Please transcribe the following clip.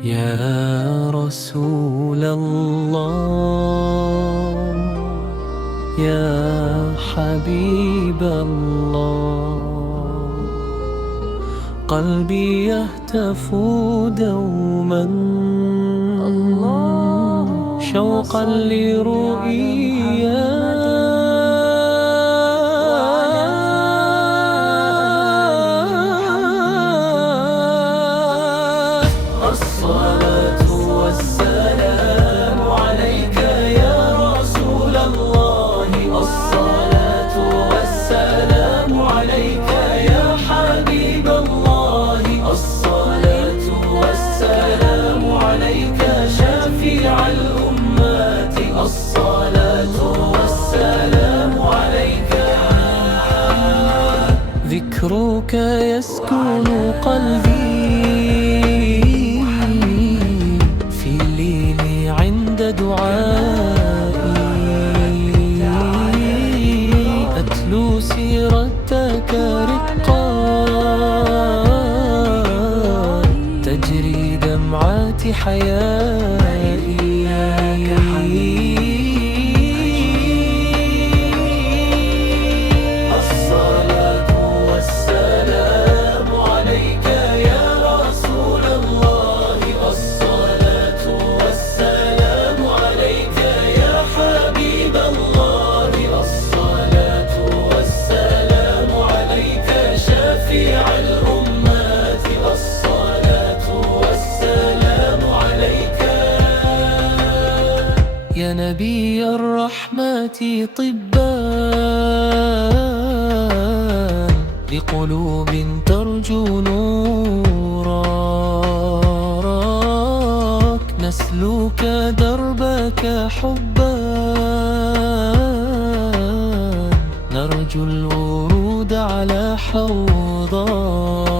يا رسول الله، يا حبيب الله، قلبي يهتف دوما شوقا لرؤياك. الصلاة والسلام عليك يا رسول الله، الصلاة والسلام عليك يا حبيب الله، الصلاة والسلام عليك شفيع الأمات، الصلاة والسلام عليك. ذكرك يسكن قلبي دعائي، أتلو سيرتك رقا تجري دمعات حيائي. الصلاة والسلام عليك يا رسول الله، الصلاة والسلام عليك يا حبيب الله، الصلاة والسلام عليك شفيع الأمات، الصلاة والسلام عليك. يا نبي الرحمة طبان لقلوب ترجو نورك، نسلك دربك حبا نرجو الورود على حوضك.